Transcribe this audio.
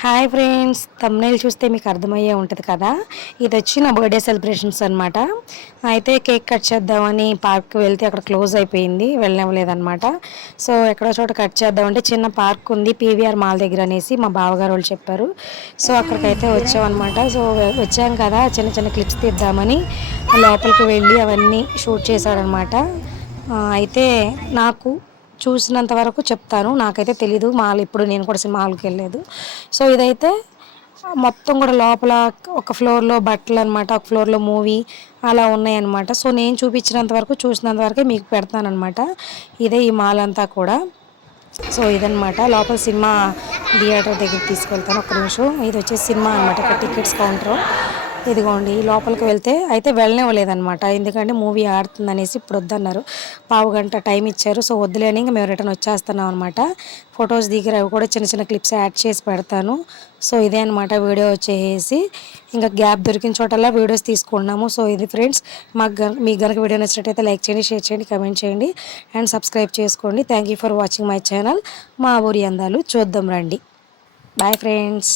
Hi friends, thumbnail చూస్తే మీకు అర్థమయ్యే ఉంటుంది కదా. ఇది వచ్చి నా బర్త్డే సెలబ్రేషన్స్ అనమాట. అయితే కేక్ కట్ చేద్దామని పార్క్కి వెళ్తే అక్కడ క్లోజ్ అయిపోయింది, వెళ్ళనివ్వలేదన్నమాట. సో ఎక్కడో చోట కట్ చేద్దామంటే చిన్న పార్క్ ఉంది పీవీఆర్ మాల్ దగ్గర అనేసి మా బావగారు వాళ్ళు చెప్పారు. సో అక్కడికైతే వచ్చామన్నమాట. సో వచ్చాం కదా, చిన్న చిన్న క్లిప్స్ తీద్దామని లోపలికి వెళ్ళి అవన్నీ షూట్ చేశాడనమాట. అయితే నాకు చూసినంత వరకు చెప్తాను, నాకైతే తెలీదు మాల్, ఇప్పుడు నేను కూడా మాల్కి వెళ్ళలేదు. సో ఇదైతే మొత్తం కూడా లోపల ఒక ఫ్లోర్లో బట్టలు అనమాట, ఒక ఫ్లోర్లో మూవీ అలా ఉన్నాయన్నమాట. సో నేను చూపించినంత వరకు చూసినంత వరకే మీకు పెడతానమాట. ఇదే ఈ మాల్ అంతా కూడా. సో ఇదనమాట లోపల సినిమా థియేటర్ దగ్గరికి తీసుకెళ్తాను, ఒక్క నిమిషం. ఇది వచ్చేసి సినిమా అనమాట, ఇక్కడ టికెట్స్ కౌంటర్. ఇదిగోండి లోపలికి వెళ్తే అయితే వెళ్ళనివ్వలేదన్నమాట, ఎందుకంటే మూవీ ఆడుతుంది అనేసి ఇప్పుడు వద్దన్నారు. పావు గంట టైం ఇచ్చారు. సో వద్దులేని ఇంకా మేము రిటర్న్ వచ్చేస్తున్నాం అనమాట. ఫొటోస్ దిగిర అవి కూడా చిన్న చిన్న క్లిప్స్ యాడ్ చేసి పెడతాను. సో ఇదే అనమాట వీడియో వచ్చేసి, ఇంకా గ్యాప్ దొరికిన చోటల్లా వీడియోస్ తీసుకుంటున్నాము. సో ఇది ఫ్రెండ్స్, మీకు కనుక వీడియో నచ్చినట్టయితే లైక్ చేయండి, షేర్ చేయండి, కమెంట్ చేయండి అండ్ సబ్స్క్రైబ్ చేసుకోండి. Thank you for watching my channel. మా ఊరి అందాలు చూద్దాం రండి. Bye friends.